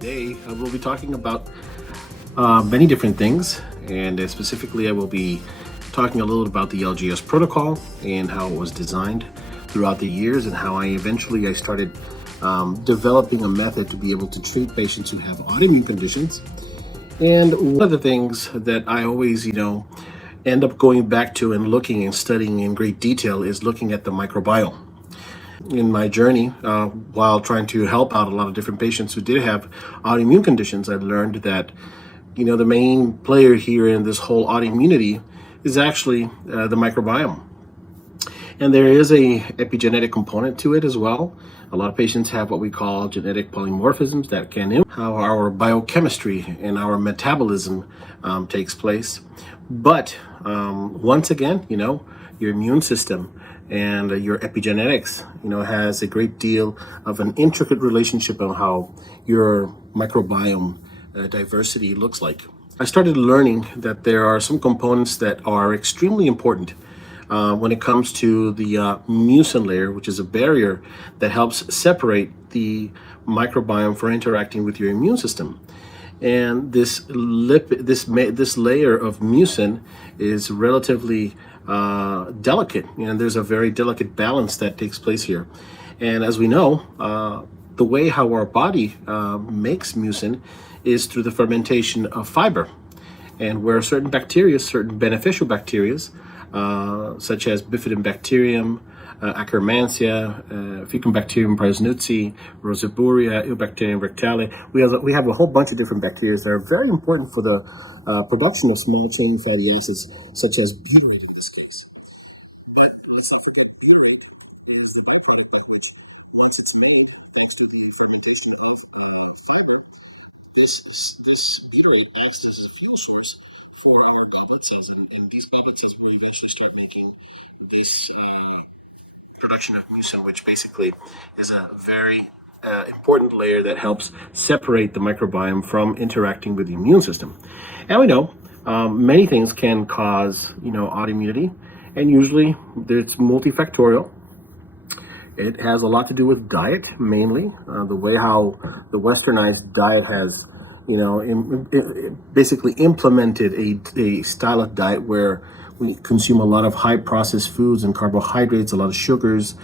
Today, we'll be talking about many different things, and specifically, I will be talking a little about the LGS protocol and how it was designed throughout the years, and how I started developing a method to be able to treat patients who have autoimmune conditions. And one of the things that I always, end up going back to and looking and studying in great detail is looking at the microbiome. In my journey, while trying to help out a lot of different patients who did have autoimmune conditions, I learned that, the main player here in this whole autoimmunity is actually the microbiome. And there is a epigenetic component to it as well. A lot of patients have what we call genetic polymorphisms that can impact how our biochemistry and our metabolism takes place. But once again, your immune system and your epigenetics, has a great deal of an intricate relationship on how your microbiome diversity looks like. I started learning that there are some components that are extremely important when it comes to the mucin layer, which is a barrier that helps separate the microbiome from interacting with your immune system. And this layer of mucin is relatively delicate, and there's a very delicate balance that takes place here. And as we know, the way how our body makes mucin is through the fermentation of fiber, and where certain bacteria, certain beneficial bacteria, such as Bifidobacterium, Akkermansia, Faecalibacterium prausnitzii, Roseburia, Eubacterium rectale. We have a whole bunch of different bacteria that are very important for the production of small chain fatty acids, such as butyrate in this case. But let's not forget, butyrate is the byproduct by which, once it's made, thanks to the fermentation of fiber, this butyrate acts as a fuel source for our goblet cells, and these goblet cells will eventually start making this production of mucin, which basically is a very important layer that helps separate the microbiome from interacting with the immune system. And we know many things can cause, autoimmunity, and usually it's multifactorial. It has a lot to do with diet, mainly the way how the westernized diet has, basically implemented a style of diet where we consume a lot of high processed foods and carbohydrates, a lot of sugars,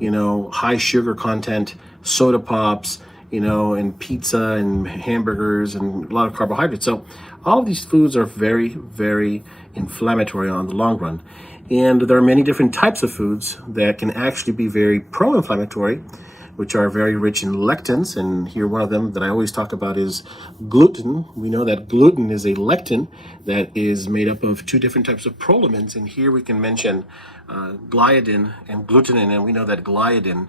high sugar content, soda pops, and pizza and hamburgers and a lot of carbohydrates. So all of these foods are very, very inflammatory on the long run. And there are many different types of foods that can actually be very pro-inflammatory, which are very rich in lectins. And here, one of them that I always talk about is gluten. We know that gluten is a lectin that is made up of two different types of prolamins. And here we can mention gliadin and glutenin. And we know that gliadin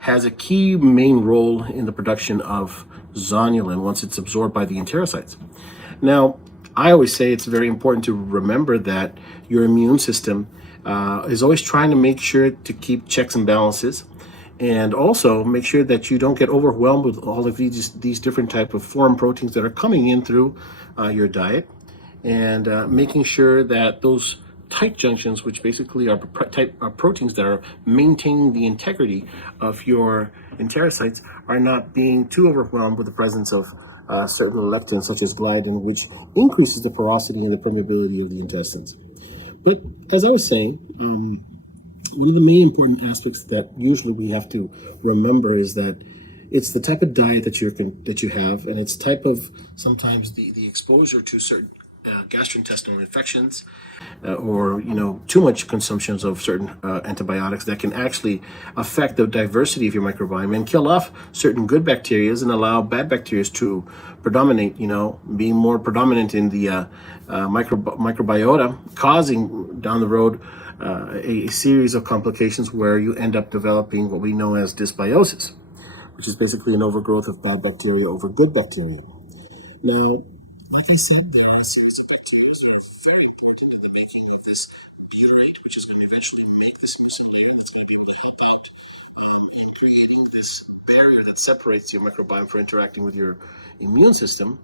has a key main role in the production of zonulin once it's absorbed by the enterocytes. Now, I always say it's very important to remember that your immune system is always trying to make sure to keep checks and balances, and also make sure that you don't get overwhelmed with all of these different type of foreign proteins that are coming in through your diet, and making sure that those tight junctions, which basically are proteins that are maintaining the integrity of your enterocytes, are not being too overwhelmed with the presence of certain lectins, such as gliadin, which increases the porosity and the permeability of the intestines. But as I was saying, one of the main important aspects that usually we have to remember is that it's the type of diet that you have, and it's type of sometimes the exposure to certain gastrointestinal infections, or too much consumptions of certain antibiotics that can actually affect the diversity of your microbiome and kill off certain good bacteria and allow bad bacteria to predominate, being more predominant in the microbiota, causing down the road a series of complications where you end up developing what we know as dysbiosis, which is basically an overgrowth of bad bacteria over good bacteria. Now, like I said, there are a series of bacteria that are very important in the making of this butyrate, which is going to eventually make this mucin layer that's going to be able to help out in creating this barrier that separates your microbiome from interacting with your immune system.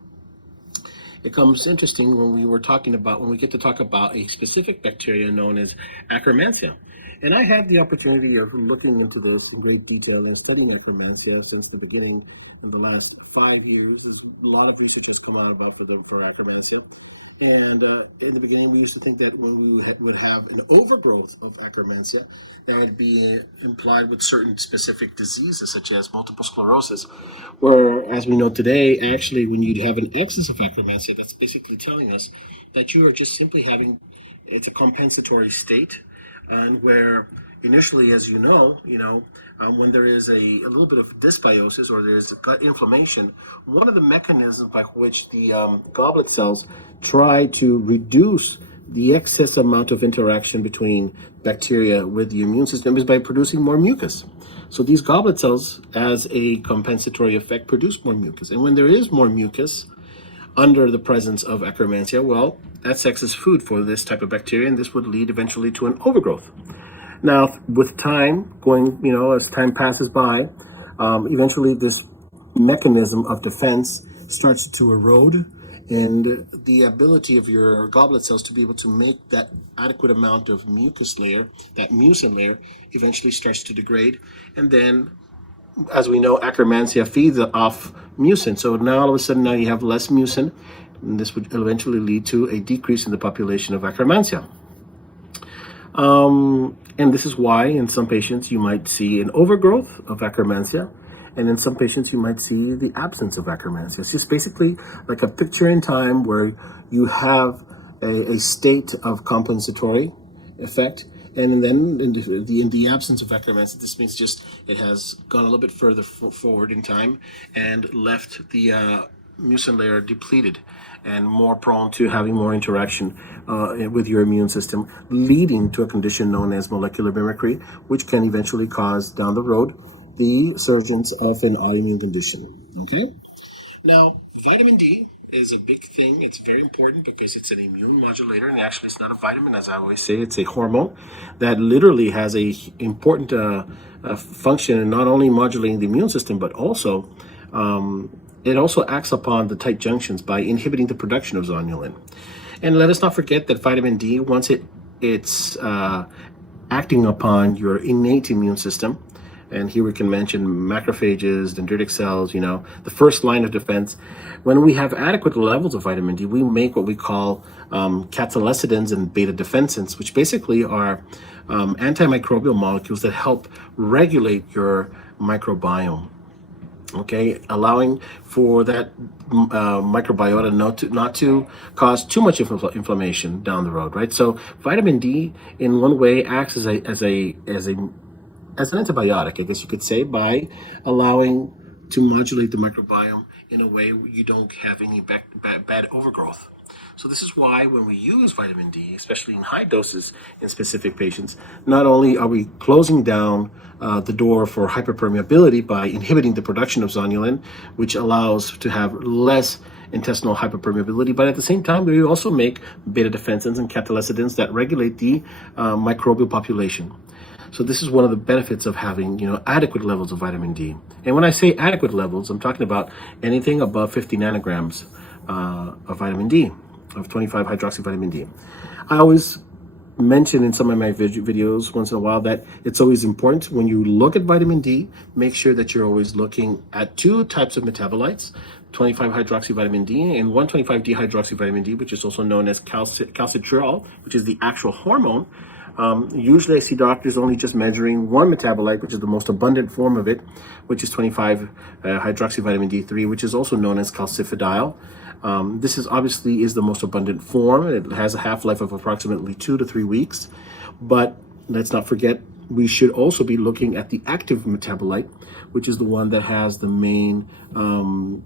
It comes interesting when we get to talk about a specific bacteria known as Akkermansia. And I had the opportunity of looking into this in great detail and studying Akkermansia since the beginning. In the last 5 years, there's a lot of research has come out about for Akkermansia. And in the beginning, we used to think that when we would have an overgrowth of Akkermansia, that would be implied with certain specific diseases, such as multiple sclerosis. Where, as we know today, actually, when you have an excess of Akkermansia, that's basically telling us that you are just simply having it's a compensatory state, and where initially, as when there is a little bit of dysbiosis or there's gut inflammation, one of the mechanisms by which the goblet cells try to reduce the excess amount of interaction between bacteria with the immune system is by producing more mucus. So these goblet cells, as a compensatory effect, produce more mucus. And when there is more mucus under the presence of Akkermansia, well, that's excess food for this type of bacteria, and this would lead eventually to an overgrowth. Now, with time going, as time passes by, eventually this mechanism of defense starts to erode, and the ability of your goblet cells to be able to make that adequate amount of mucus layer, that mucin layer, eventually starts to degrade. And then, as we know, Akkermansia feeds off mucin. So now all of a sudden, now you have less mucin, and this would eventually lead to a decrease in the population of Akkermansia. And this is why in some patients you might see an overgrowth of Akkermansia, and in some patients you might see the absence of Akkermansia. It's just basically like a picture in time where you have a state of compensatory effect, and then in the absence of Akkermansia, this means just it has gone a little bit further forward in time and left the mucin layer depleted and more prone to having more interaction with your immune system, leading to a condition known as molecular mimicry, which can eventually cause down the road the surgence of an autoimmune condition. Okay? Now, vitamin D is a big thing. It's very important because it's an immune modulator, and actually it's not a vitamin, as I always say, it's a hormone that literally has a important function in not only modulating the immune system, but also it also acts upon the tight junctions by inhibiting the production of zonulin. And let us not forget that vitamin D, once it's acting upon your innate immune system, and here we can mention macrophages, dendritic cells, the first line of defense. When we have adequate levels of vitamin D, we make what we call catalycidins and beta defensins, which basically are antimicrobial molecules that help regulate your microbiome. Okay, allowing for that microbiota not to cause too much inflammation down the road, right? So vitamin D, in one way, acts as an antibiotic, I guess you could say, by allowing to modulate the microbiome in a way where you don't have any bad overgrowth. So this is why when we use vitamin D, especially in high doses in specific patients, not only are we closing down the door for hyperpermeability by inhibiting the production of zonulin, which allows to have less intestinal hyperpermeability, but at the same time, we also make beta defensins and catalycidins that regulate the microbial population. So this is one of the benefits of having, adequate levels of vitamin D. And when I say adequate levels, I'm talking about anything above 50 nanograms of vitamin D, of 25 hydroxyvitamin D. I always mention in some of my videos once in a while that it's always important when you look at vitamin D, make sure that you're always looking at two types of metabolites, 25 hydroxyvitamin D and 125 dehydroxyvitamin D, which is also known as calcitriol, which is the actual hormone. Usually I see doctors only just measuring one metabolite, which is the most abundant form of it, which is 25 hydroxyvitamin D3, which is also known as calcifidiol. This is obviously the most abundant form. It has a half-life of approximately 2 to 3 weeks. But let's not forget, we should also be looking at the active metabolite, which is the one that has the main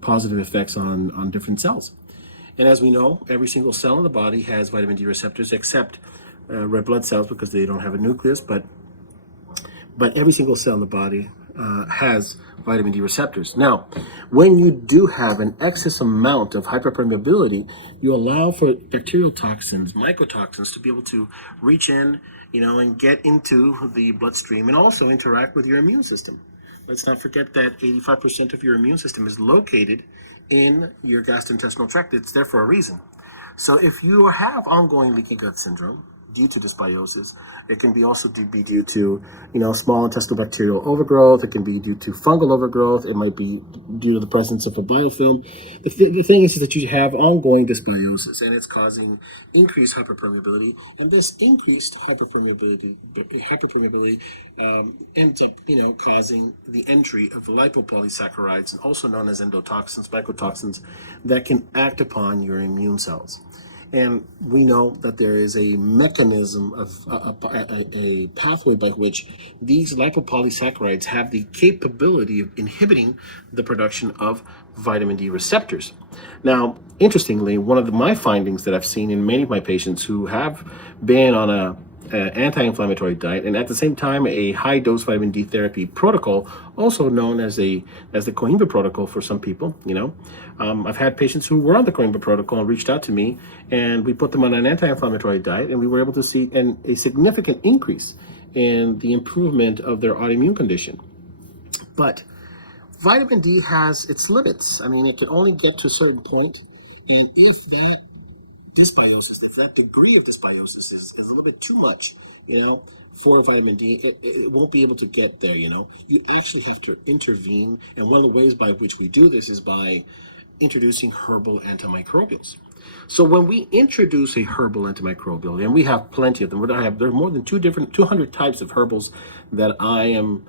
positive effects on different cells. And as we know, every single cell in the body has vitamin D receptors, except red blood cells, because they don't have a nucleus, but every single cell in the body has vitamin D receptors. Now, when you do have an excess amount of hyperpermeability, you allow for bacterial toxins, mycotoxins, to be able to reach in, and get into the bloodstream and also interact with your immune system. Let's not forget that 85% of your immune system is located in your gastrointestinal tract. It's there for a reason. So if you have ongoing leaky gut syndrome, due to dysbiosis. It can be also be due to, small intestinal bacterial overgrowth. It can be due to fungal overgrowth. It might be due to the presence of a biofilm. The thing is that you have ongoing dysbiosis, and it's causing increased hyperpermeability. And this increased hyperpermeability ends up, causing the entry of lipopolysaccharides, and also known as endotoxins, mycotoxins, that can act upon your immune cells. And we know that there is a mechanism of a pathway by which these lipopolysaccharides have the capability of inhibiting the production of vitamin D receptors. Now, interestingly, one of my findings that I've seen in many of my patients who have been on a anti-inflammatory diet, and at the same time a high-dose vitamin D therapy protocol, also known as the Coimbra protocol for some people. I've had patients who were on the Coimbra protocol and reached out to me, and we put them on an anti-inflammatory diet, and we were able to see a significant increase in the improvement of their autoimmune condition. But vitamin D has its limits. I mean, it can only get to a certain point, and if that degree of dysbiosis is a little bit too much, for vitamin D, it won't be able to get there. You actually have to intervene, and one of the ways by which we do this is by introducing herbal antimicrobials. So when we introduce a herbal antimicrobial, and we have plenty of them, there are more than 200 types of herbals that I am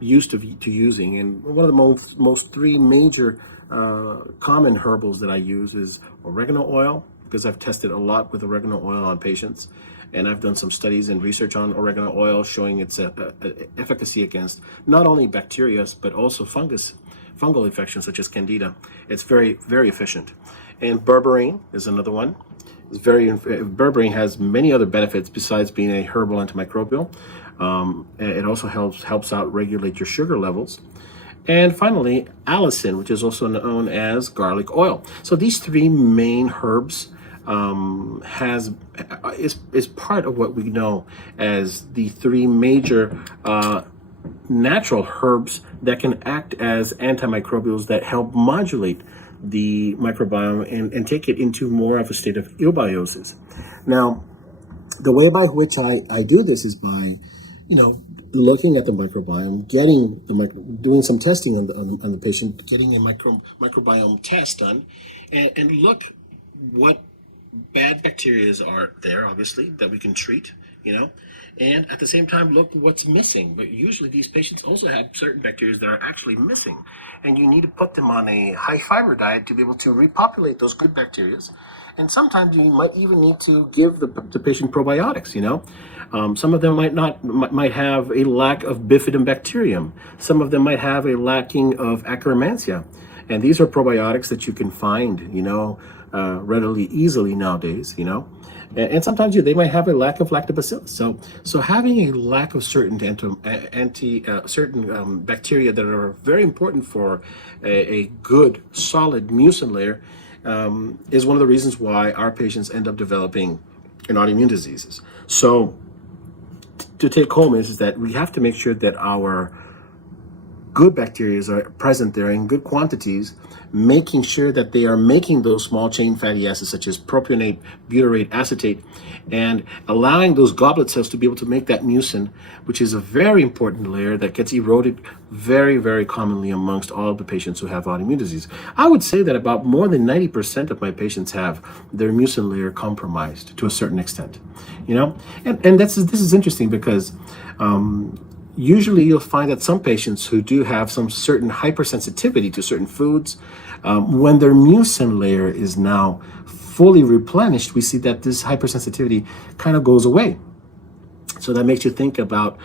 used to using, and one of the most three major common herbals that I use is oregano oil, because I've tested a lot with oregano oil on patients, and I've done some studies and research on oregano oil showing its efficacy against not only bacteria but also fungal infections such as candida. It's very, very efficient. And berberine is another one. Berberine has many other benefits besides being a herbal antimicrobial. It also helps out regulate your sugar levels. And finally, allicin, which is also known as garlic oil. So these three main herbs is part of what we know as the three major natural herbs that can act as antimicrobials that help modulate the microbiome and take it into more of a state of eubiosis. Now, the way by which I do this is by, looking at the microbiome, doing some testing on the patient, getting a microbiome test done, and look what bad bacteria are there, obviously, that we can treat, and at the same time look what's missing. But usually these patients also have certain bacteria that are actually missing, and you need to put them on a high fiber diet to be able to repopulate those good bacteria. And sometimes you might even need to give the patient probiotics. Some of them might have a lack of bifidobacterium. Some of them might have a lacking of Akkermansia, and these are probiotics that you can find, readily, easily nowadays. And sometimes they might have a lack of lactobacillus. So having a lack of certain bacteria that are very important for a good, solid mucin layer is one of the reasons why our patients end up developing autoimmune diseases. So to take home is that we have to make sure that our good bacteria are present there in good quantities, making sure that they are making those small chain fatty acids such as propionate, butyrate, acetate, and allowing those goblet cells to be able to make that mucin, which is a very important layer that gets eroded very, very commonly amongst all of the patients who have autoimmune disease. I would say that about more than 90% of my patients have their mucin layer compromised to a certain extent, and this is interesting because usually you'll find that some patients who do have some certain hypersensitivity to certain foods, when their mucin layer is now fully replenished, we see that this hypersensitivity kind of goes away. So that makes you think about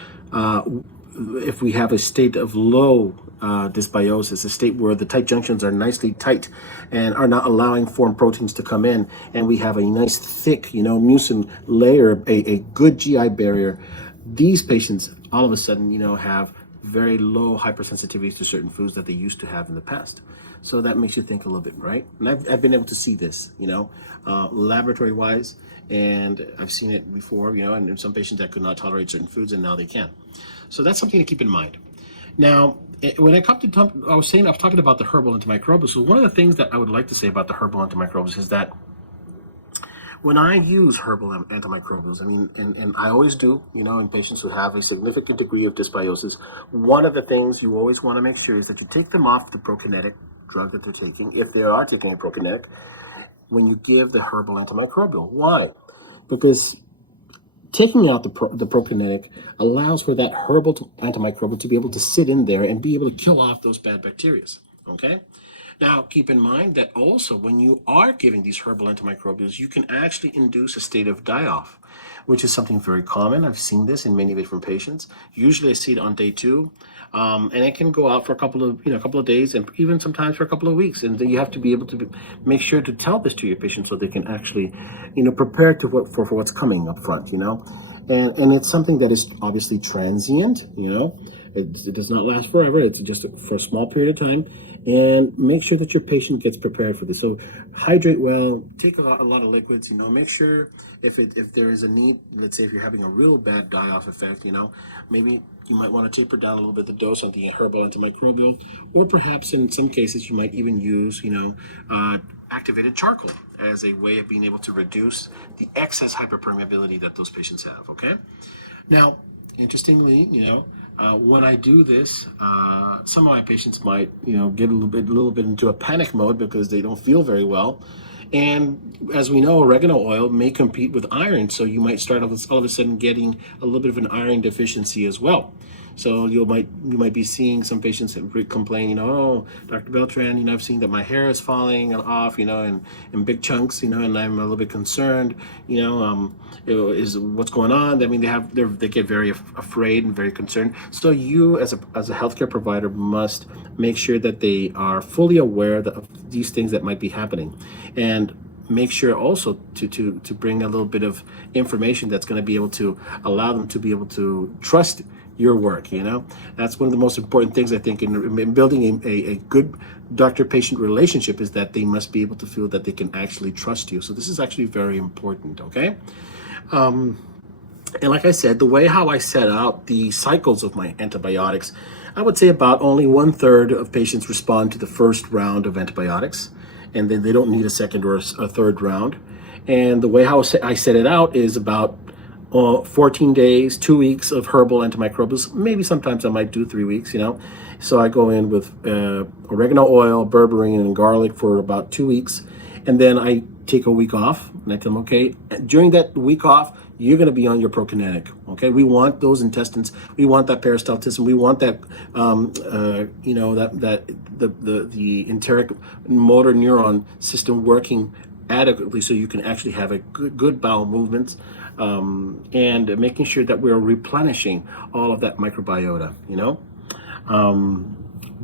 if we have a state of low dysbiosis, a state where the tight junctions are nicely tight and are not allowing foreign proteins to come in, and we have a nice thick, mucin layer, a good GI barrier. These patients all of a sudden, have very low hypersensitivity to certain foods that they used to have in the past. So that makes you think a little bit, right? And I've been able to see this, laboratory-wise, and I've seen it before, and in some patients that could not tolerate certain foods, and now they can. So that's something to keep in mind. Now, when I was talking about the herbal antimicrobials. So one of the things that I would like to say about the herbal antimicrobials is that When I use herbal antimicrobials, I mean, and I always do, in patients who have a significant degree of dysbiosis, one of the things you always want to make sure is that you take them off the prokinetic drug that they're taking, if they are taking a prokinetic, when you give the herbal antimicrobial. Why? Because taking out the prokinetic allows for that herbal antimicrobial to be able to sit in there and be able to kill off those bad bacteria. Okay? Now, keep in mind that also when you are giving these herbal antimicrobials, you can actually induce a state of die-off, which is something very common. I've seen this in many different patients. Usually I see it on day 2, and it can go out for a couple of days, and even sometimes for a couple of weeks. And then you have to be able to make sure to tell this to your patient so they can actually, prepare for what's coming up front, And it's something that is obviously transient, It does not last forever. It's just for a small period of time. And make sure that your patient gets prepared for this. So hydrate well, take a lot of liquids, make sure if there is a need, let's say if you're having a real bad die-off effect, maybe you might want to taper down a little bit the dose on the herbal antimicrobial, or perhaps in some cases you might even use, activated charcoal as a way of being able to reduce the excess hyperpermeability that those patients have, okay? Now, interestingly, when I do this, some of my patients might, get a little bit into a panic mode because they don't feel very well. And as we know, oregano oil may compete with iron, so you might start all of a sudden getting a little bit of an iron deficiency as well. So you might be seeing some patients that complain, oh, Dr. Beltran, I've seen that my hair is falling off, in big chunks, and I'm a little bit concerned, is what's going on. I mean, they get very afraid and very concerned. So you, as a healthcare provider, must make sure that they are fully aware of these things that might be happening, and make sure also to bring a little bit of information that's going to be able to allow them to be able to trust your work. That's one of the most important things I think in building a good doctor-patient relationship, is that they must be able to feel that they can actually trust you. So this is actually very important, okay? And like I said, the way how I set out the cycles of my antibiotics, I would say about only 1/3 of patients respond to the first round of antibiotics, and then they don't need a second or a third round. And the way how I set it out is about 14 days, 2 weeks of herbal antimicrobials. Maybe sometimes I might do 3 weeks, So I go in with oregano oil, berberine, and garlic for about 2 weeks. And then I take a week off, and I tell them, okay, during that week off, you're going to be on your prokinetic, okay? We want those intestines. We want that peristaltism. We want that, the enteric motor neuron system working adequately so you can actually have a good bowel movements, and making sure that we're replenishing all of that microbiota,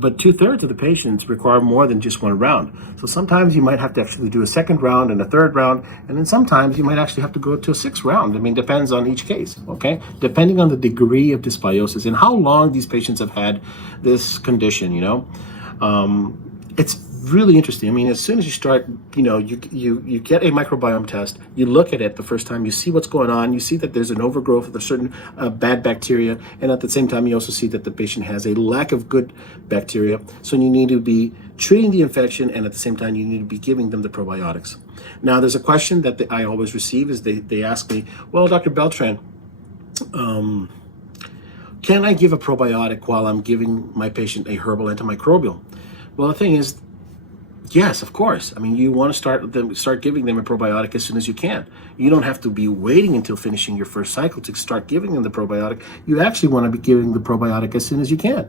But 2/3 of the patients require more than just one round. So sometimes you might have to actually do a second round and a third round, and then sometimes you might actually have to go to a 6th round. I mean, depends on each case, okay? Depending on the degree of dysbiosis and how long these patients have had this condition, It's really interesting. I mean, as soon as you start, you get a microbiome test, you look at it the first time, you see what's going on, you see that there's an overgrowth of a certain bad bacteria, and at the same time, you also see that the patient has a lack of good bacteria. So you need to be treating the infection, and at the same time, you need to be giving them the probiotics. Now, there's a question that I always receive is they ask me, well, Dr. Beltran, can I give a probiotic while I'm giving my patient a herbal antimicrobial? Well, the thing is, yes, of course. I mean, you want to start giving them a probiotic as soon as you can. You don't have to be waiting until finishing your first cycle to start giving them the probiotic. You actually want to be giving the probiotic as soon as you can.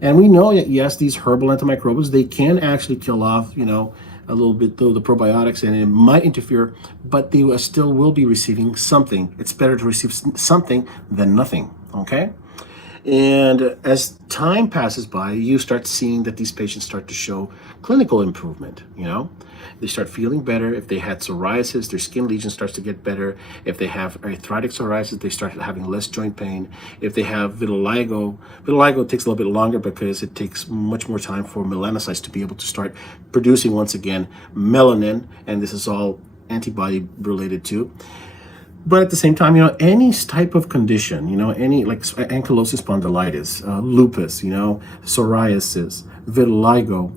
And we know that, yes, these herbal antimicrobials, they can actually kill off, a little bit through the probiotics, and it might interfere, but they still will be receiving something. It's better to receive something than nothing, okay? And as time passes by, you start seeing that these patients start to show clinical improvement, They start feeling better. If they had psoriasis, their skin lesion starts to get better. If they have arthritic psoriasis, they start having less joint pain. If they have vitiligo takes a little bit longer because it takes much more time for melanocytes to be able to start producing once again melanin, and this is all antibody related too. But at the same time, any type of condition, any like ankylosing spondylitis, lupus, psoriasis, vitiligo,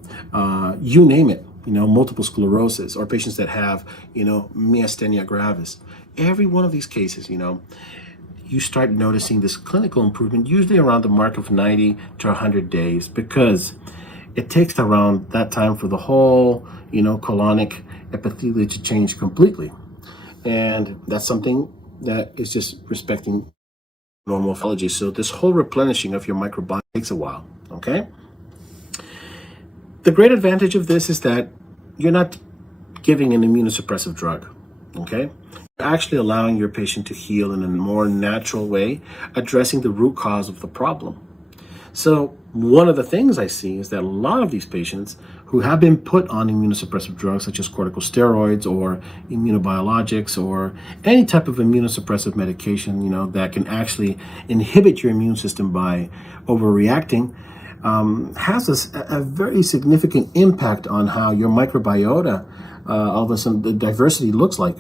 you name it, multiple sclerosis, or patients that have, myasthenia gravis. Every one of these cases, you start noticing this clinical improvement usually around the mark of 90 to 100 days, because it takes around that time for the whole, colonic epithelium to change completely. And that's something that is just respecting normal physiology. So this whole replenishing of your microbiome takes a while, okay? The great advantage of this is that you're not giving an immunosuppressive drug, okay? You're actually allowing your patient to heal in a more natural way, addressing the root cause of the problem. So one of the things I see is that a lot of these patients who have been put on immunosuppressive drugs such as corticosteroids or immunobiologics or any type of immunosuppressive medication, that can actually inhibit your immune system by overreacting, has a very significant impact on how your microbiota, all of a sudden, the diversity looks like.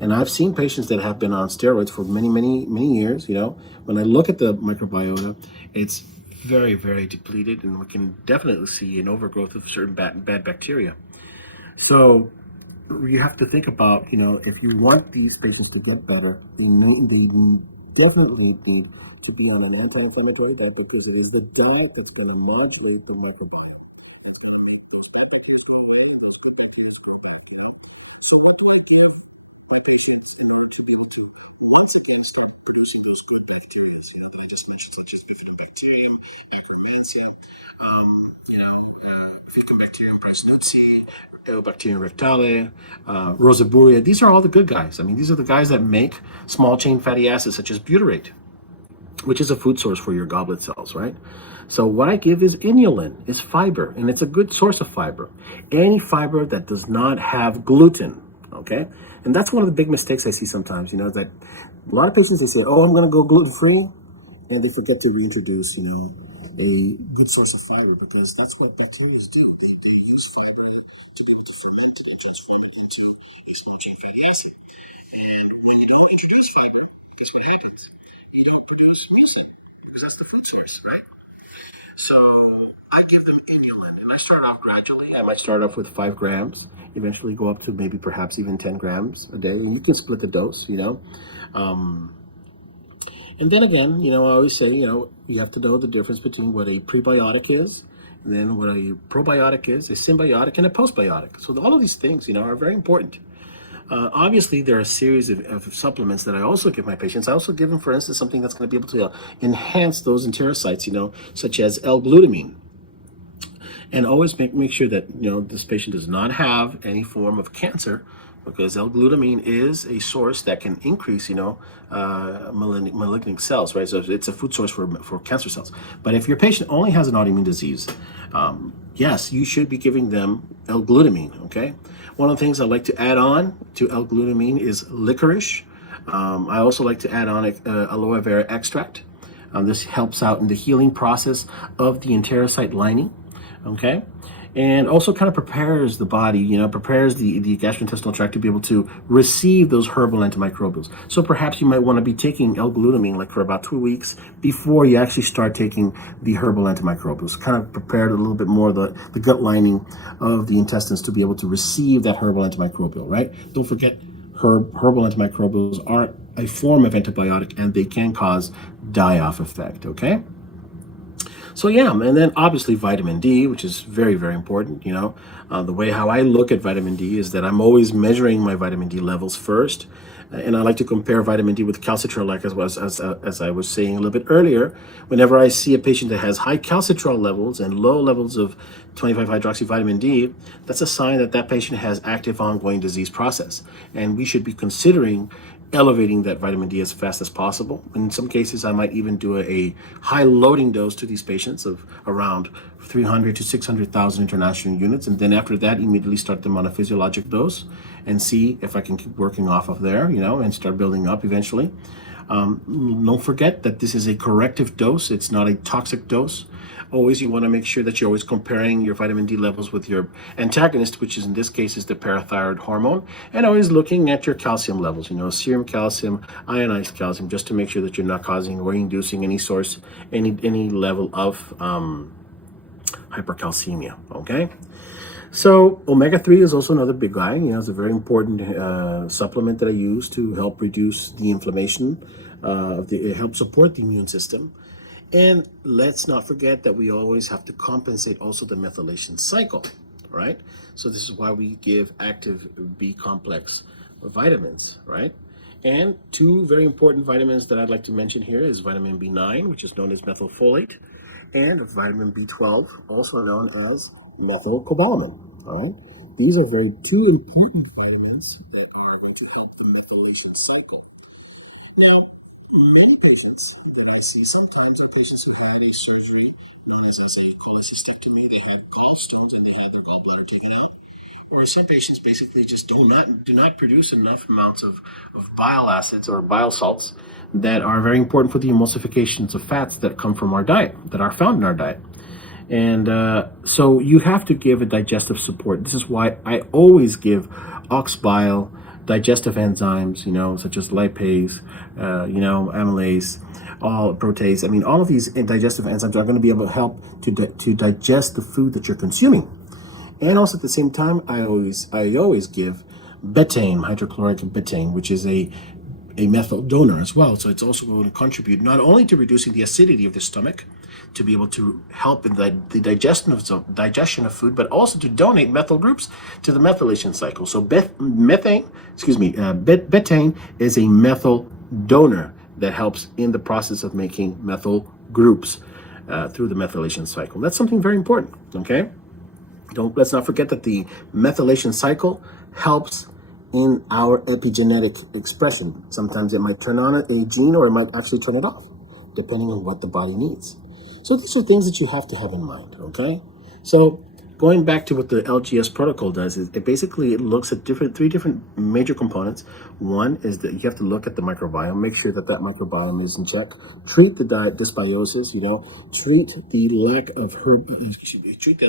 And I've seen patients that have been on steroids for many, many, many years. When I look at the microbiota, it's very, very depleted, and we can definitely see an overgrowth of certain bad bacteria. So you have to think about, if you want these patients to get better, they definitely need to be on an anti-inflammatory diet, because it is the diet that's going to modulate the microbiome. It's going to make those good bacteria go away, those good bacteria go away. So what do I give my patients in order to be able to once again start producing those good bacteria? So that I just mentioned, such as bifidobacterium, Akkermansia, Bifidobacterium brassinucci, Bacterium rectale, Rosaburia. These are all the good guys. I mean, these are the guys that make small chain fatty acids such as butyrate, which is a food source for your goblet cells, right? So what I give is inulin, is fiber, and it's a good source of fiber. Any fiber that does not have gluten, okay? And that's one of the big mistakes I see sometimes, is that a lot of patients, they say, oh, I'm going to go gluten-free, and they forget to reintroduce, a good source of fiber, because that's what bacteria do. So I give them inulin, and I start off gradually. I might start off with 5 grams, eventually go up to maybe perhaps even 10 grams a day, and you can split the dose, Um, and then again, I always say, you have to know the difference between what a prebiotic is, and then what a probiotic is, a symbiotic, and a postbiotic. So all of these things, are very important. Obviously, there are a series of supplements that I also give my patients. I also give them, for instance, something that's going to be able to enhance those enterocytes, such as L-glutamine. And always make sure that, this patient does not have any form of cancer, because L-glutamine is a source that can increase, malignant cells, right? So it's a food source for cancer cells. But if your patient only has an autoimmune disease, yes, you should be giving them L-glutamine, okay? One of the things I like to add on to L-glutamine is licorice. I also like to add on aloe vera extract. This helps out in the healing process of the enterocyte lining, okay? And also kind of prepares the body, prepares the gastrointestinal tract to be able to receive those herbal antimicrobials. So perhaps you might want to be taking L-glutamine like for about 2 weeks before you actually start taking the herbal antimicrobials. Kind of prepared a little bit more the gut lining of the intestines to be able to receive that herbal antimicrobial, right? Don't forget, herbal antimicrobials are a form of antibiotic, and they can cause die-off effect, okay? So yeah, and then obviously vitamin D, which is very, very important. The way how I look at vitamin D is that I'm always measuring my vitamin D levels first, and I like to compare vitamin D with calcitrol, like as I was saying a little bit earlier. Whenever I see a patient that has high calcitrol levels and low levels of 25-hydroxyvitamin D, that's a sign that that patient has active ongoing disease process, and we should be considering elevating that vitamin D as fast as possible. In some cases, I might even do a high loading dose to these patients of around 300 to 600,000 international units. And then after that, immediately start them on a physiologic dose and see if I can keep working off of there, and start building up eventually. Don't forget that this is a corrective dose. It's not a toxic dose. Always, you want to make sure that you're always comparing your vitamin D levels with your antagonist, which is in this case is the parathyroid hormone, and always looking at your calcium levels, serum calcium, ionized calcium, just to make sure that you're not causing or inducing any level of hypercalcemia, okay? So omega-3 is also another big guy. It's a very important supplement that I use to help reduce the inflammation. It helps support the immune system. And let's not forget that we always have to compensate also the methylation cycle, right? So this is why we give active B complex vitamins, right? And two very important vitamins that I'd like to mention here is vitamin B9, which is known as methylfolate, and vitamin B12, also known as methylcobalamin. All right, these are very two important vitamins that are going to help the methylation cycle. Now, many patients that I see, sometimes are patients who had a surgery known as I say cholecystectomy. They had gallstones and they had their gallbladder taken out. Or some patients basically just do not produce enough amounts of bile acids or bile salts that are very important for the emulsifications of fats that come from our diet, that are found in our diet. And so you have to give a digestive support. This is why I always give ox bile, digestive enzymes, such as lipase, amylase, all protease. I mean, all of these digestive enzymes are going to be able to help to digest the food that you're consuming. And also at the same time, I always give betaine, hydrochloric betaine, which is a methyl donor as well. So it's also going to contribute not only to reducing the acidity of the stomach, to be able to help in the digestion of food, but also to donate methyl groups to the methylation cycle. So betaine is a methyl donor that helps in the process of making methyl groups through the methylation cycle. That's something very important, okay? Let's not forget that the methylation cycle helps in our epigenetic expression. Sometimes it might turn on a gene or it might actually turn it off, depending on what the body needs. So these are things that you have to have in mind, okay? So going back to what the LGS protocol does is it looks at three different major components. One is that you have to look at the microbiome, make sure that microbiome is in check, treat the dysbiosis, treat the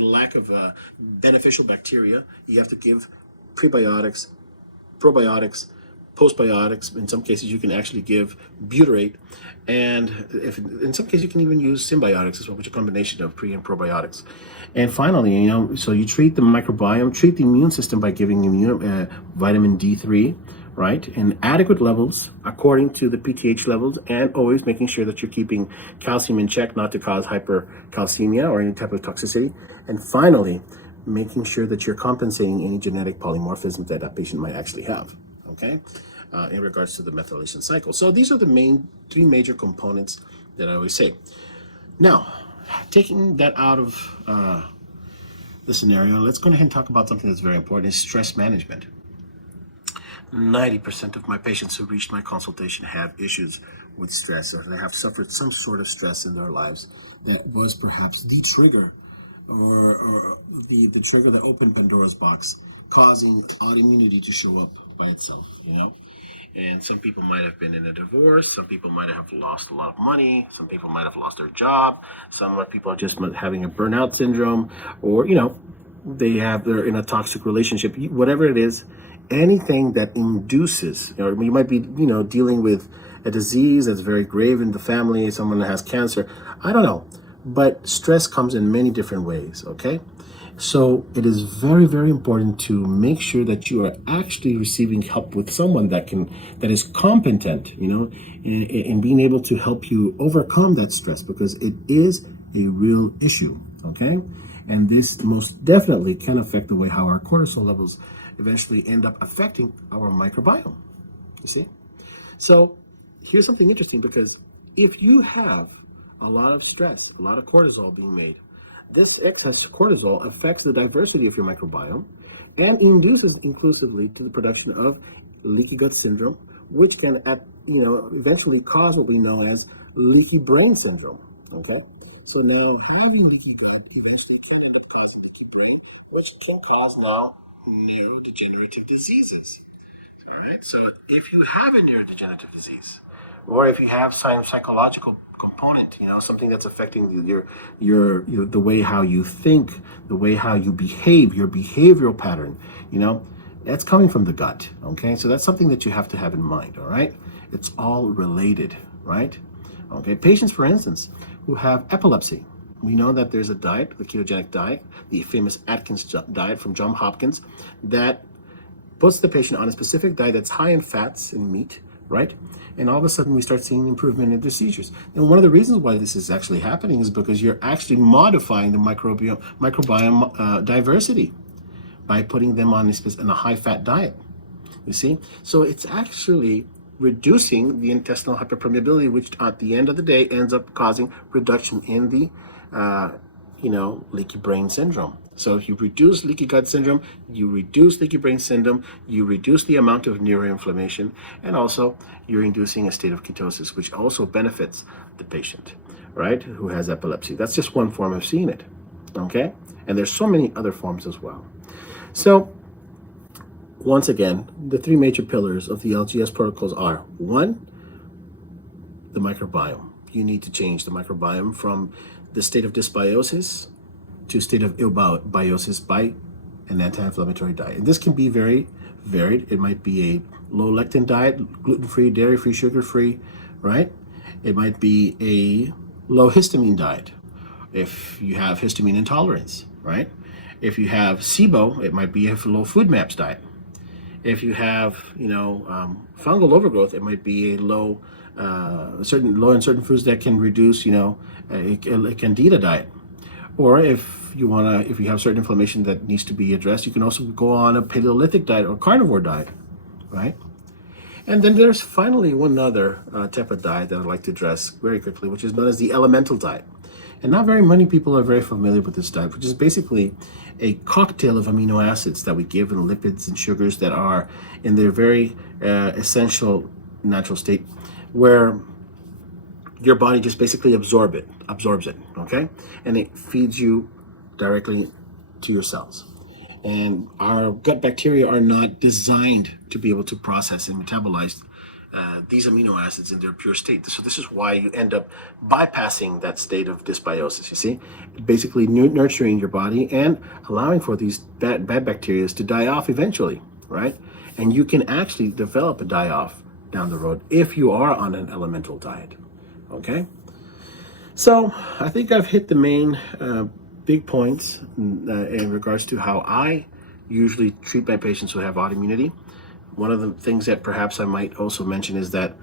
lack of beneficial bacteria. You have to give prebiotics, probiotics, postbiotics. In some cases, you can actually give butyrate, and in some cases, you can even use symbiotics as well, which is a combination of pre and probiotics. And finally, so you treat the microbiome, treat the immune system by giving vitamin D3, right, in adequate levels according to the PTH levels, and always making sure that you're keeping calcium in check, not to cause hypercalcemia or any type of toxicity. And finally, making sure that you're compensating any genetic polymorphism that patient might actually have, okay, in regards to the methylation cycle. So these are the three major components that I always say. Now, taking that out of the scenario, let's go ahead and talk about something that's very important, is stress management. 90% of my patients who reached my consultation have issues with stress, or they have suffered some sort of stress in their lives that was perhaps the trigger or the trigger that opened Pandora's box, causing autoimmunity to show up by itself. And some people might have been in a divorce, some people might have lost a lot of money, some people might have lost their job, some people are just having a burnout syndrome, or they're in a toxic relationship. Whatever it is, anything that induces, or you might be dealing with a disease that's very grave in the family, someone that has cancer, I don't know. But stress comes in many different ways, okay? So it is very, very important to make sure that you are actually receiving help with someone that is competent, in being able to help you overcome that stress, because it is a real issue, okay? And this most definitely can affect the way how our cortisol levels eventually end up affecting our microbiome, you see? So here's something interesting, because if you have a lot of stress, a lot of cortisol being made, this excess cortisol affects the diversity of your microbiome and induces inclusively to the production of leaky gut syndrome, which can eventually cause what we know as leaky brain syndrome, okay? So now having leaky gut eventually can end up causing leaky brain, which can cause now neurodegenerative diseases. All right. So if you have a neurodegenerative disease, or if you have some psychological component, something that's affecting the way how you think, the way how you behave, your behavioral pattern, that's coming from the gut. Okay. So that's something that you have to have in mind. All right. It's all related, right? Okay. Patients, for instance, who have epilepsy, We know that there's a diet, the ketogenic diet, the famous Atkins diet from Johns Hopkins, that puts the patient on a specific diet that's high in fats and meat, right? And all of a sudden we start seeing improvement in their seizures. And one of the reasons why this is actually happening is because you're actually modifying the microbiome diversity by putting them on a high-fat diet, you see? So it's actually reducing the intestinal hyperpermeability, which at the end of the day ends up causing reduction in the leaky brain syndrome. So if you reduce leaky gut syndrome, you reduce leaky brain syndrome, you reduce the amount of neuroinflammation, and also you're inducing a state of ketosis, which also benefits the patient, right, who has epilepsy. That's just one form of seeing it, okay? And there's so many other forms as well. So once again, the three major pillars of the LGS protocols are: one, the microbiome. You need to change the microbiome from the state of dysbiosis to state of ill-biosis by an anti-inflammatory diet. And this can be very varied. It might be a low lectin diet, gluten-free, dairy-free, sugar-free, right? It might be a low histamine diet if you have histamine intolerance, right? If you have SIBO, it might be a low food maps diet. If you have, fungal overgrowth, it might be a low in certain foods that can reduce, a candida diet. Or if you have certain inflammation that needs to be addressed, you can also go on a Paleolithic diet or carnivore diet, right? And then there's finally one other type of diet that I'd like to address very quickly, which is known as the elemental diet. And not very many people are very familiar with this diet, which is basically a cocktail of amino acids that we give in lipids and sugars that are in their very essential natural state, where your body just basically absorbs it, okay? And it feeds you directly to your cells. And our gut bacteria are not designed to be able to process and metabolize these amino acids in their pure state. So this is why you end up bypassing that state of dysbiosis, you see? Basically nurturing your body and allowing for these bad bacteria to die off eventually, right? And you can actually develop a die-off down the road if you are on an elemental diet, okay? So I think I've hit the main big points in regards to how I usually treat my patients who have autoimmunity. One of the things that perhaps I might also mention is that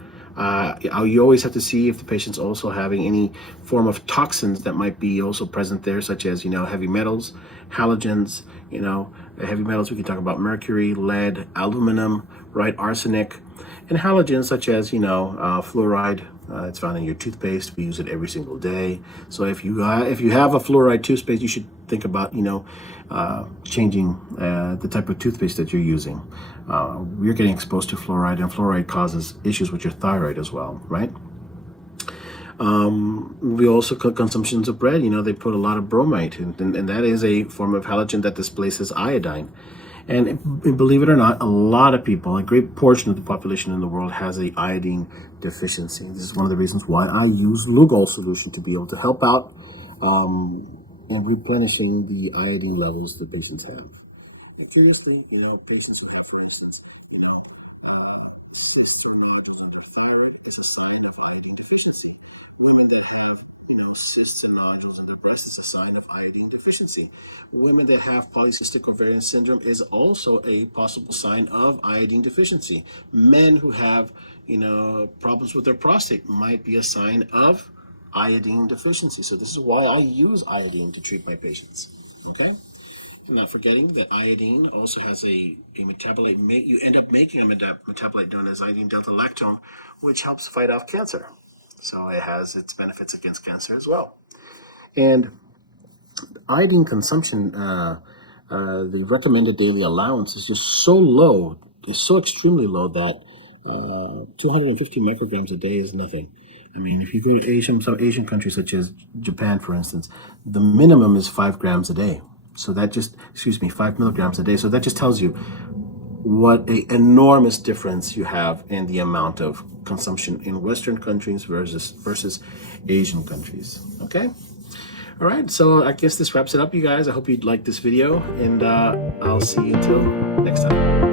you always have to see if the patient's also having any form of toxins that might be also present there, such as, heavy metals, halogens, heavy metals, we can talk about mercury, lead, aluminum, right, arsenic, and halogens such as, fluoride. It's found in your toothpaste. We use it every single day. So if you have a fluoride toothpaste, you should think about, changing the type of toothpaste that you're using. You're getting exposed to fluoride, and fluoride causes issues with your thyroid as well, right? We also consumptions of bread. They put a lot of bromate, and that is a form of halogen that displaces iodine. And believe it or not, a lot of people, a great portion of the population in the world has a iodine deficiency. This is one of the reasons why I use Lugol solution to be able to help out in replenishing the iodine levels that patients have. And curiously, patients who have, for instance, cysts or nodules in their thyroid is a sign of iodine deficiency. Women that have cysts and nodules in their breast is a sign of iodine deficiency. Women that have polycystic ovarian syndrome is also a possible sign of iodine deficiency. Men who have problems with their prostate might be a sign of iodine deficiency. So this is why I use iodine to treat my patients, okay? I'm not forgetting that iodine also has a metabolite. You end up making a metabolite known as iodine delta lactone, which helps fight off cancer. So it has its benefits against cancer as well. And iodine consumption, the recommended daily allowance is just so low, is so extremely low that 250 micrograms a day is nothing. I mean, if you go to some Asian countries such as Japan, for instance, the minimum is 5 grams a day. So that 5 milligrams a day. So that just tells you what an enormous difference you have in the amount of consumption in Western countries versus Asian countries. Okay? All right, so I guess this wraps it up, you guys. I hope you'd like this video, and I'll see you until next time.